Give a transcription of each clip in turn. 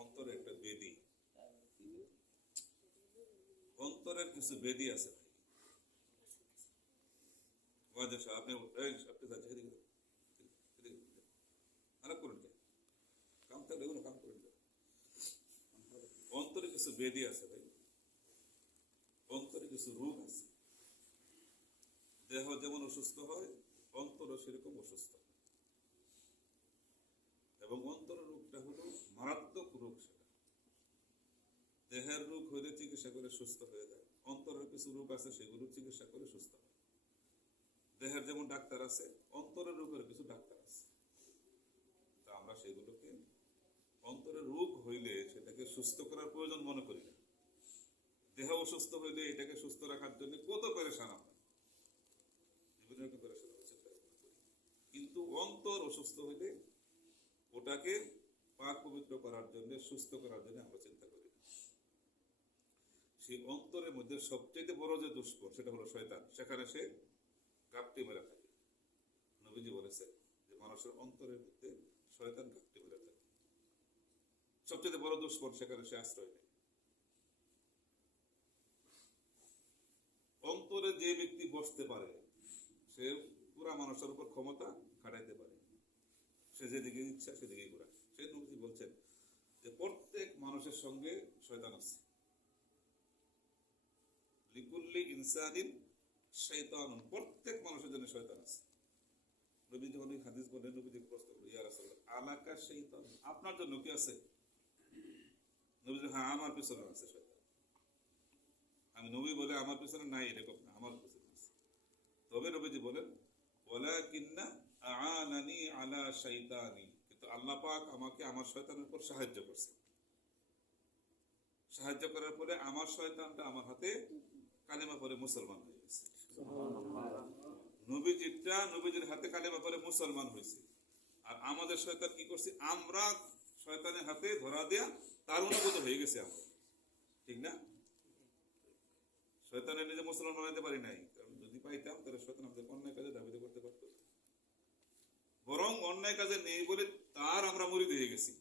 অন্তরে একটা বেদি, অন্তরের কিছু বেদি আছে ভাই। আপনি আরেক করেন কাম থাকলে এগুলো কাম করেন। অন্তরে কিছু বেদি আছে ভাই, অন্তরে কিছু রোগ আছে। দেহ যেমন অসুস্থ হয়, অন্তরও সেরকম অসুস্থ হয়। এবং অন্তরের রোগটা হলো মারাত্মক রোগ। সেটা দেহের রোগ হইলে চিকিৎসা করে সুস্থ হয়ে যায়, অন্তরের কিছু রোগ আছে সেগুলো চিকিৎসা করে সুস্থ হয়। দেহের যেমন ডাক্তার আছে, অন্তরের রোগের কিছু ডাক্তার আছে। তা আমরা সেগুলোকে অন্তরের রোগ হইলে সেটাকে সুস্থ করার প্রয়োজন মনে করি না। দেহ অসুস্থ হইলে এটাকে সুস্থ রাখার জন্য কত পেরেশান আমরা, কিন্তু অন্তর অসুস্থ হইলে ওটাকে পাক পবিত্র করার জন্য, সুস্থ করার জন্য আমরা চিন্তা করি। সেই অন্তরের মধ্যে সবচেয়ে বড় যে দুষ্কর সেটা হলো শয়তান। সেখানে সে ঘাপটি মেরে থাকে। নবীজি বলেছেন যে মানুষের অন্তরের মধ্যে শয়তান ঘাপটি মেরে থাকে। সবচেয়ে বড় দুষ্কর, সেখানে সে আশ্রয় নেয়। অন্তরে যে ব্যক্তি বসতে পারে সে পুরা মানুষের উপর ক্ষমতা খাটাইতে পারে। সে যেদিকে ইচ্ছা সেদিকে ঘোরায়। সেই নবীজি বলছেন যে প্রত্যেক মানুষের সঙ্গে শয়তান আছে। লিকুল্লি ইনসানিন শাইতানুন, প্রত্যেক মানুষের জন্য শয়তান আছে। নবীজি অনেক হাদিস বলেন, নবীজি প্রশ্ন করেন, ইয়া রাসূলুল্লাহ আলাকা শাইতান, আপনার জন্য কি আছে? নবীজি হ্যাঁ, আমার পিছনে আছে শয়তান। আমি নবী বলে আমার পিছনে নাই এরকম না, আমার পিছনে আছে। তবে নবীজি বলেন ওয়ালাকিন্না আ'আনানি আলা শাইতানি, কিন্তু আল্লাহ পাক আমাকে আমার শয়তানের উপর সাহায্য করছে। সাহায্য করার পরে আমার শয়তানটা আমার হাতে কালেমা পড়ে মুসলমান হয়ে গেছে। নবীজিটা নবীজির হাতে কালেমা পড়ে মুসলমান হয়েছে। আর আমাদের শয়তান কি করছে? আমরা শয়তানের হাতে ধরা দেয়া তার অনুগত হয়ে গেছে আমরা, ঠিক না? শয়তানের নিজে মুসলমান বানাইতে পারি নাই, কারণ যদি পাইতাম তাহলে শয়তান আমাদের অন্যায় কাজে ধাবিত করতে পারত। বরং অন্যায় কাজে নেই বলে তার আমরা মুরিদ হয়ে গেছি,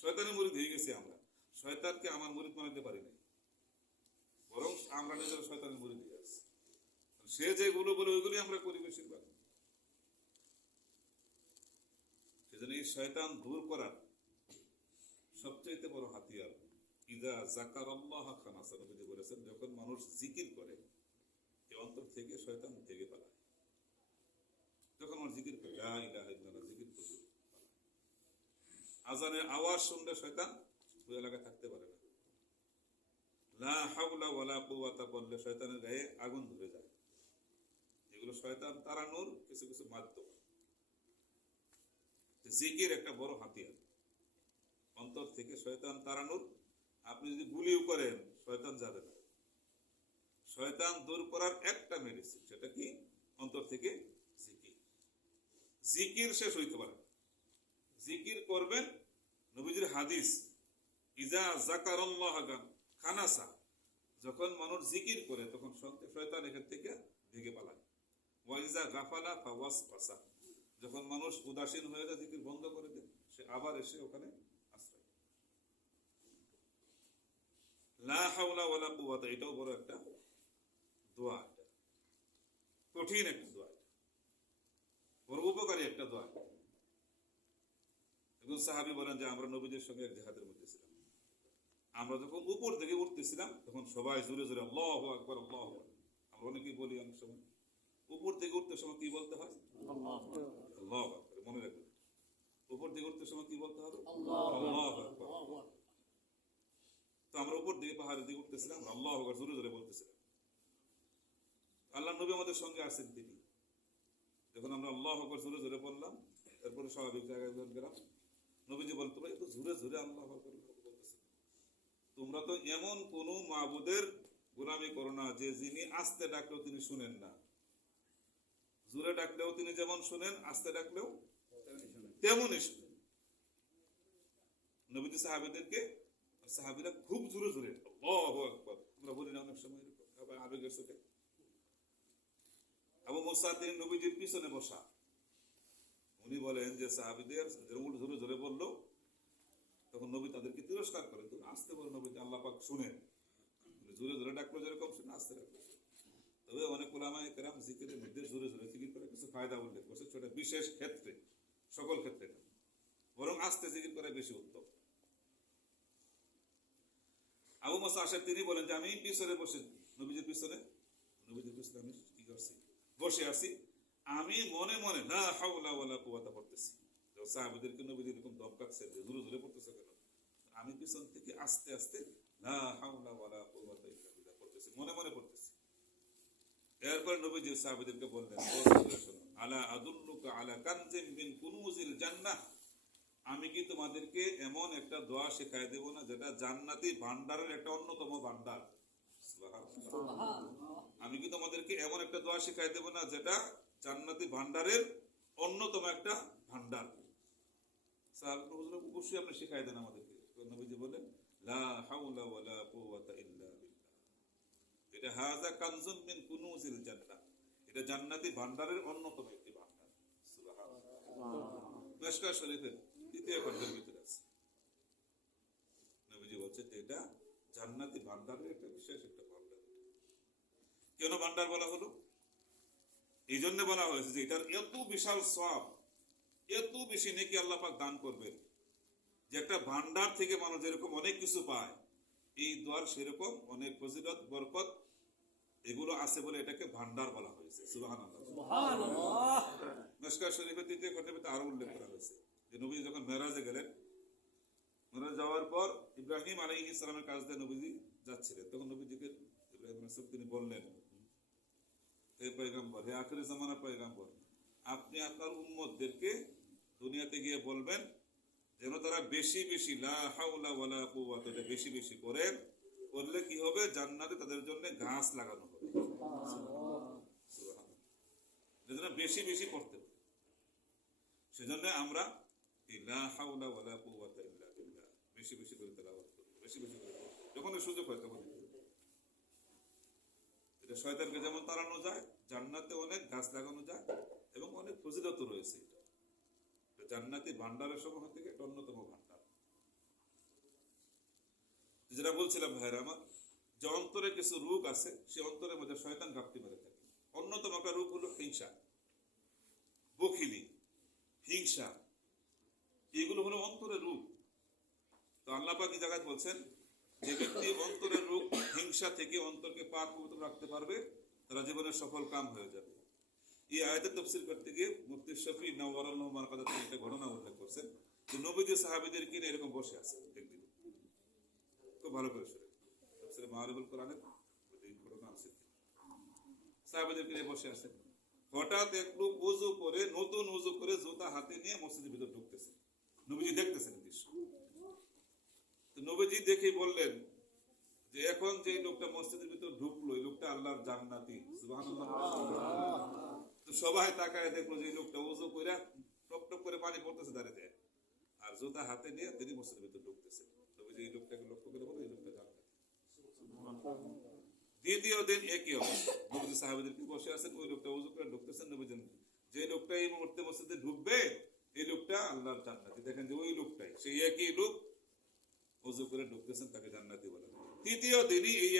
শয়তানের মুরিদ হয়ে গেছি আমরা। শয়তানকে আমার মুরিদ বানাইতে পারি নাই, বরং আমরা নিজেরা শয়তানের মুরিদ হয়ে আছি। সে যেগুলো বলে ওইগুলি আমরা করি বেশিরভাগ। সেজন্য এই শয়তান দূর করার সবচেয়ে বড় হাতিয়ার ইদা যাকারাল্লাহ খানাসা, নবীজি বলেছেন যখন মানুষ জিকির করে এই অন্তর থেকে শয়তান ভেগে পালায়। যখন মানুষ জিকির করে লা ইলাহা ইল্লাল্লাহ জিকির করে, আজানের আওয়াজ শুনলে শয়তান ওই এলাকায় থাকতে পারে না। লা হাওলা ওয়ালা কুওয়াতা বললে শয়তানের গায়ে আগুন ধরে যায়। এগুলো শয়তান তাড়ানোর কিছু কিছু মাধ্যম। জিকির একটা বড় হাতিয়ার অন্তর থেকে শয়তান তাড়ানোর। আপনি যদি গুলিও করেন শয়তান যাবে না। শয়তান দূর করার একটা মেডিসিন, সেটা কি? অন্তর থেকে জিকির। জিকির শেষ হইতে পারে, জিকির করবেন। নবীজির হাদিস ইজা যাকারাল্লাহ খানাসা, যখন মানুষ জিকির করে তখন শয়তান এখান থেকে ভেগে পালায়। ওয়া ইজা গাফালা ফাওয়াসওয়াসা, যখন মানুষ উদাসীন হয়ে যায়, জিকির বন্ধ করে দেয়, সে আবার এসে ওখানে আশ্রয়। লা হাওলা ওয়ালা কুওয়াতা, এটাও বড় একটা দোয়া, এটা কঠিন একটা দোয়া, বড় উপকারী একটা দোয়া। একজন সাহাবী বলেন যে আমরা নবীদের সঙ্গে এক জিহাদের মধ্যে ছিলাম। আমরা যখন উপর থেকে উঠতেছিলাম তখন সবাই জোরে জোরে আল্লাহু আকবার আল্লাহু আকবার। আমরা অনেকেই বলি অনেক সময় উপর থেকে উঠতে সময় কি বলতে হয়? আল্লাহু আকবার। মনে রাখবেন, উপর থেকে উঠতে সময় কি বলতে হবে? আল্লাহু আকবার। তো আমরা উপর দিকে পাহাড়ের দিকে উঠতেছিলাম, আল্লাহু আকবার জোরে জোরে বলতেছিলাম। আল্লাহ নবী আমাদের সঙ্গে আসেন। তিনি যখন আমরা আল্লাহু আকবার জোরে জোরে বললাম, এরপরে স্বাভাবিক জায়গায় গেলাম, নবীজি বলতো ভাই একটু জোরে জোরে আল্লাহু আকবার বলতেছে। তোমরা তো এমন কোন মাবুদের গোলামি করো না যে যিনি আস্তে ডাকলেও তিনি শুনেন না, জোরে ডাকলেও তিনি যেমন শুনেন, আস্তে ডাকলেও তেমনই শুনেন। নবীজি সাহাবীদেরকে, সাহাবীরা খুব জোরে জোরে আল্লাহু আকবার, আমরা বলি না অনেক সময় এরকম আবেগের চোটে। আবু মুসা তিনি নবীজির পিছনে বসা, উনি বলেন যে সাহাবীদের জোরে জোরে বললো, তখন নবী তাদেরকে পুরস্কার করে। তুমি আসতে বলো নবীজি, আল্লাহ পাক শুনেন। জোরে জোরে ডাকলো যেরকম শুনে, আসতে ডাকলো। তবে অনেক ওলামায়ে কেরাম জিকিরের মধ্যে জোরে জোরে জিকির করে কিছু ফায়দা উল্লেখ করছে, সেটা বিশেষ ক্ষেত্রে, সকল ক্ষেত্রে না, বরং আস্তে জিকির করে বেশি উত্তম। আবু মুসা আশআরী তিনি বলেন যে আমি পিছনে বসে, নবীজির পিছনে আমি কি করছি, বসে আছি, আমি মনে মনে লা হাওলা ওয়ালা কুওয়াতা পড়তেছি। সাহাবীদেরকে নবীজি এরকম দমকাচ্ছে যে জোরে জোরে পড়তেছে কেন, আমি পিছন থেকে আস্তে আস্তে লা হাওলা ওয়ালা কুওয়াতা ইল্লা বিল্লাহ পড়তেছি, মনে মনে পড়তেছি। এরপর নবীজি সাহাবীদেরকে বললেন, ও সাহাবীরা শোনো, আলা আদুল্লুকা আলা কানজিম মিন কুনুজিল জান্নাহ, আমি কি তোমাদেরকে এমন একটা দোয়া শেখায় দেব না যেটা জান্নাতি ভান্ডারের একটা অন্যতম ভান্ডার। আমি কি তোমাদেরকে এমন একটা দোয়া শেখায় দেব না যেটা জান্নাতি ভান্ডারের অন্যতম একটা ভান্ডার। অবশ্যই আপনি শেখায় দেন আমাদেরকে। নবীজি বলেন, লা হাওলা ওয়ালা কুওয়াতা ইল্লা বিল্লাহ, এটা হাযা কানজুম মিন কুনুজিল জান্নাহ, এটা জান্নাতি ভান্ডারের অন্যতম একটি ভান্ডার। সুবহানাল্লাহ। মিশকাত শরীফের দ্বিতীয় খণ্ডের ভিতরে আছে। নবীজি বলছেন যে এটা জান্নাতি ভান্ডারের একটা বিশেষ একটা ভান্ডার। কেন ভান্ডার বলা হলো? এই জন্য বলা হয়েছে যে এটার এত বিশাল সওয়াব, এত বেশি নেকি আল্লাহ পাক দান করবেন, যে একটা ভান্ডার থেকে মানুষ যেরকম অনেক কিছু পায়, এই দোয়ার সেরকম অনেক ফজিলত বরকত এগুলো আছে বলে এটাকে ভান্ডার বলা হয়েছে। সুবহানাল্লাহ। মিশকাত শরীফের তৃতীয় খণ্ডের ভিতরে আরো উল্লেখ করা হয়েছে যে নবীজি যখন মেরাজে গেলেন, মেরাজ যাওয়ার পর ইব্রাহিম আলাইহিস সালামের কাছ দিয়ে নবীজি যাচ্ছিলেন, তখন নবীজিকে ইব্রাহিম আলাইহিস সালাম তিনি বললেন, হে পয়গম্বর, হে আখিরি জামানার পয়গম্বর, আপনি আপনার উম্মতদেরকে দুনিয়াতে গিয়ে বলবেন যেন তারা বেশি বেশি লা হাওলা ওয়ালা কুওয়াতা বেশি বেশি করে, করলে কি হবে, জান্নাতে তাদের জন্য গাছ লাগানো হবে। সুবহানাল্লাহ। বেশি বেশি পড়তে হবে। সেজন্য আমরা লা হাওলা ওয়ালা কুওয়াতা ইল্লা বিল্লাহ বেশি বেশি করে তেলাওয়াত করব, বেশি বেশি করে যখন সুযোগ হয় তখন। এটা শয়তানকে যেমন তাড়ানো যায়, জান্নাতে অনেক গাছ লাগানো যায় এবং অনেক ফজিলত রয়েছে। এটা জান্নাতি ভান্ডারের সমূহ থেকে একটা অন্যতম ভান্ডার। যেটা বলছিলাম ভাইরা আমার, যে অন্তরে কিছু রোগ আছে, সে অন্তরের মধ্যে শয়তান ঘাপটি মেরে থাকে। অন্যতম একটা রোগ হলো হিংসা, বখিলি, হিংসা, এগুলো হলো অন্তরের রোগ। তো আল্লাহ পাক এই জায়গায় বলছেন, যে ব্যক্তি অন্তরের রোগ হিংসা থেকে অন্তরকে পাক পবিত্র রাখতে পারবে, তারা জীবনের সফল কাম হয়ে যাবে। এই আয়াতের তাফসীর করতে গিয়ে মুফতি শফি নওয়ারাল্লাহু মারকাদাত থেকে একটা ঘটনা উল্লেখ করছেন যে নবীজি সাহাবীদের কিনে এরকম বসে আছে একদিন, খুব ভালো করে শুনে তাফসীরে মাআরিফুল কোরআনের এই ঘটনা আছে। সাহাবীদের কিনে বসে আছে, হঠাৎ এক লোক ওযু করে, নতুন ওযু করে জুতা হাতে নিয়ে মসজিদের ভিতর ঢুকতেছে। নবীজি দেখতেছেন দৃশ্য। তো নবীজি দেখেই বললেন যে এখন যে লোকটা মসজিদের ভিতর ঢুকলো, এই লোকটা আল্লাহর জান্নাতি। সুবহানাল্লাহ। তো সবাই তাকায় দেখলো যে এই লোকটা ওযু কইরা টপ টপ করে পানি পড়তেছে দাঁড়িয়ে, আর জুতা হাতে নিয়ে তিনি মসজিদের ভিতর ঢুকতেছে। নবীজি এই লোকটাকে লক্ষ্য করে বলে, এই লোকটা জান্নাতি। দ্বিতীয় দিন একই অবস্থা, নবীজি সাহাবীদেরকে বসে আছেন, ওই লোকটা ওযু করে ঢুকতেছেন। নবীজি যে লোকটা এই মুহূর্তে মসজিদে ঢুকবে, এই লোকটা আল্লাহর জান্নাতি। দেখেন যে ওই লোকটাই, সেই একই লোক ওযু করে ঢুকতেছেন, তাকে জান্নাতি বলা। তৃতীয় দিনই এই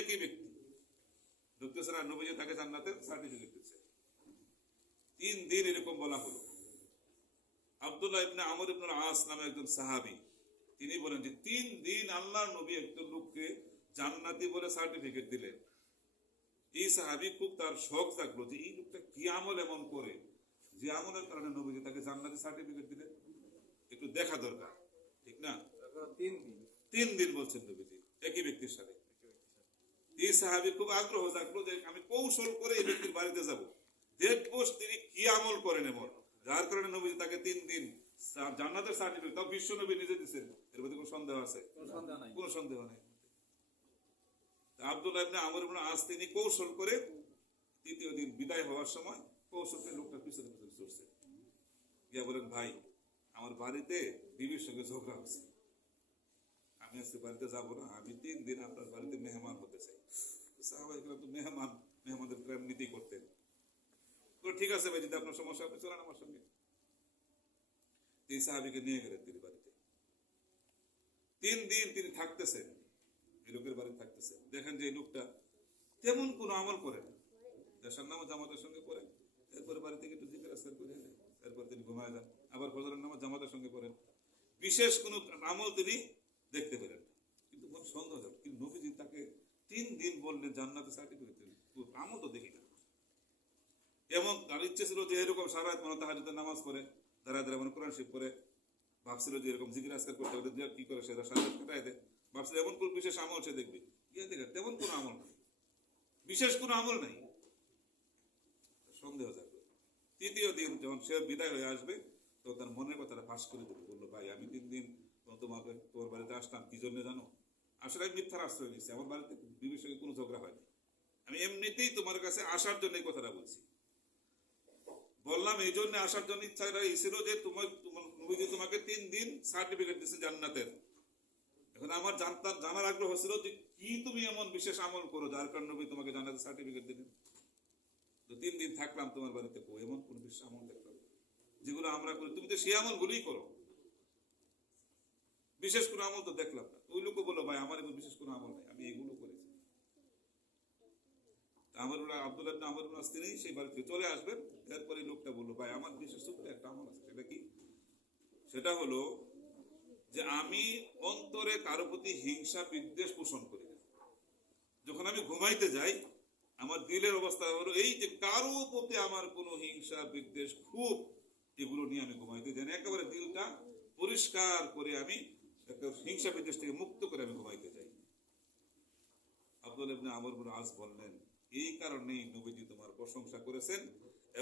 একই ব্যক্তি ঢুকতেছেন, আর নবীজি তাকে জান্নাতের সার্টিফিকেট দিচ্ছে। 3 দিন এরকম বলা হলো। আব্দুল্লাহ ইবনে আমর ইবনে আস নামে একজন সাহাবী, তিনি বলেন যে 3 দিন আল্লাহর নবী একজন লোককে জান্নাতি বলে সার্টিফিকেট দিলেন। এই সাহাবী খুব তার শখ জাগলো যে এই লোকটা কি আমল এমন করে যে আমলের কারণে নবীজি তাকে জান্নাতি সার্টিফিকেট দিলেন, একটু দেখা দরকার, ঠিক না? 3 দিন বলছেন নবীজি একই ব্যক্তির সাথে। এই সাহাবী খুব আগ্রহ জাগলো যে আমি কৌশল করে এই ব্যক্তির বাড়িতে যাব, দেখবো তিনি কি আমল করেন এমন, যার কারণে নবীজি তাকে 3 দিন জান্নাতের সার্টিফিকেট, তাও বিশ্ব নবী নিজে দিচ্ছেন। এর মধ্যে কোনো সন্দেহ আছে? কোনো সন্দেহ নেই। আব্দুল্লাহ ইবনে আমর ইবনে আস তিনি কৌশল করে তৃতীয় দিন বিদায় হওয়ার সময় কৌশল করে লোকটার পিছনে পিছনে চলছে, গিয়া বলেন, ভাই আমার বাড়িতে বিবির সঙ্গে ঝগড়া হচ্ছে, আমি আজকে বাড়িতে যাবো না, আমি 3 দিন আপনার বাড়িতে মেহমান হতে চাই। সাহাবায়ে কেরাম তো মেহমানদের প্রেম নীতি করতেন। ঠিক আছে ভাই, যদি আপনার সমস্যা, আপনি চলেন আমার সঙ্গে। এই সাহাবীকে নিয়ে গেলেন তিনি বাড়িতে। 3 দিন তিনি থাকতেছেন, এই লোকের বাড়ি থাকতেছেন। দেখেন যে এই লোকটা তেমন কোনো আমল করে না, দেশের নামাজ জামাতের সঙ্গে পড়েন, এরপরে বাড়ি থেকে একটু জিকির আজকার করে এলেন, এরপর তিনি ঘুমায় যান, আবার ফজরের নামাজ জামাতের সঙ্গে পড়েন, বিশেষ কোনো আমল তিনি দেখতে পেলেন। কিন্তু কোন সন্দেহ যাবে, কিন্তু নবীজি তাকে 3 দিন বললেন জান্নাতে সার্টিফিকেট দেবেন, আমল তো দেখি না। এমন তার ইচ্ছে ছিল যে এরকম সারা রাত মনে তাহাজ্জুদের নামাজ পড়ে, দাঁড়ায় দাঁড়ায় মানে কোরআন শরীফ পড়ে, ভাবছিল যে এরকম জিকির আজকার করতে হবে, কি করে সেটা সারা রাত কাটায় দেয়, ভাবছিল এমন কোন বিশেষ আমল সে দেখবে। গিয়ে দেখে তেমন কোনো আমল নাই, বিশেষ কোনো আমল নাই, সন্দেহ যাবে। 3য় দিন যখন সে বিদায় হয়ে আসবে, তো তার মনের কথাটা ফাঁস করে দেবে, বললো ভাই আমি 3 দিন তোমার বাড়িতে আসলাম কি জন্য জানো? আসলে আমি মিথ্যার আশ্রয় নিচ্ছি, আমার বাড়িতে বিবির সঙ্গে কোনো ঝগড়া হয়নি, আমি এমনিতেই তোমার কাছে আসার জন্য এই কথাটা বলছি। বললাম এই জন্য আসার জন্য ইচ্ছা ছিল যে তোমাকে 3 দিন সার্টিফিকেট দিচ্ছে জান্নাতের। এখন আমার জানার আগ্রহ ছিল যে কি তুমি এমন বিশেষ আমল করো যার কারণে নবী তোমাকে জান্নাতের সার্টিফিকেট দিলেন। তো 3 দিন থাকলাম তোমার বাড়িতে, এমন কোন বিশেষ আমল দেখলাম যেগুলো আমরা করি, তুমি তো সেই আমল গুলোই করো, বিশেষ কোনো আমল তো দেখলাম না। ওই লোক বললো ভাই আমার বিশেষ কোনো আমল নেই, আমি এগুলো করেছি। আব্দুল্লাহ ইবনে আমর ইবনে আস তিনি সেই বাড়িতে চলে আসবেন। এরপরে লোকটা বললো ভাই আমার বিশেষ ছোট্ট একটা আমল আছে। সেটা কি? সেটা হলো যে আমি অন্তরে কারো প্রতি হিংসা বিদ্বেষ পোষণ করি না। যখন আমি ঘুমাইতে যাই আমার দিলের অবস্থা হলো এই যে কারো প্রতি আমার কোনো হিংসা বিদ্বেষ খুব এগুলো নিয়ে আমি ঘুমাইতে যাই না, একেবারে দিলটা পরিষ্কার করে আমি একটা হিংসা বিদ্বেষ থেকে মুক্ত করে আমি ঘুমাইতে যাই। আব্দুল্লাহ ইবনে আমর ইবনে আস বললেন এই কারণেই নবীজি তোমার প্রশংসা করেছেন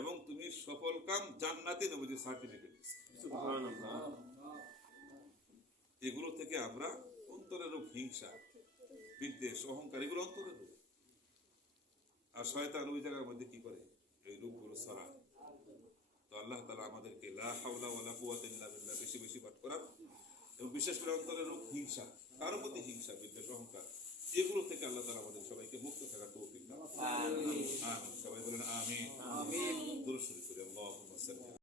এবং তুমি সফল কাম জান্নাতে নবীজি সার্টিফিকেট দিয়েছেন। সুবহানাল্লাহ। এগুলো থেকে আমরা অন্তরের রূপ হিংসা বিদ্বেষ অহংকার এগুলো অন্তরের রূপ। আর শয়তান ওই জায়গার মধ্যে কি করে এই রূপগুলো ছড়ায়। তো আল্লাহ তাআলা আমাদেরকে লা হাওলা ওয়ালা কুওয়াতা ইল্লা বিল্লাহ বেশি বেশি পাঠ করার এবং বিশেষ করে অন্তরের রূপ হিংসা, কারো প্রতি হিংসা বিদ্বেষ অহংকার এগুলো থেকে আল্লাহ তাআলা আমাদের সবাইকে মুক্ত থাকার তৌফিক দান। আমিন। সবাই বলেন আমিন।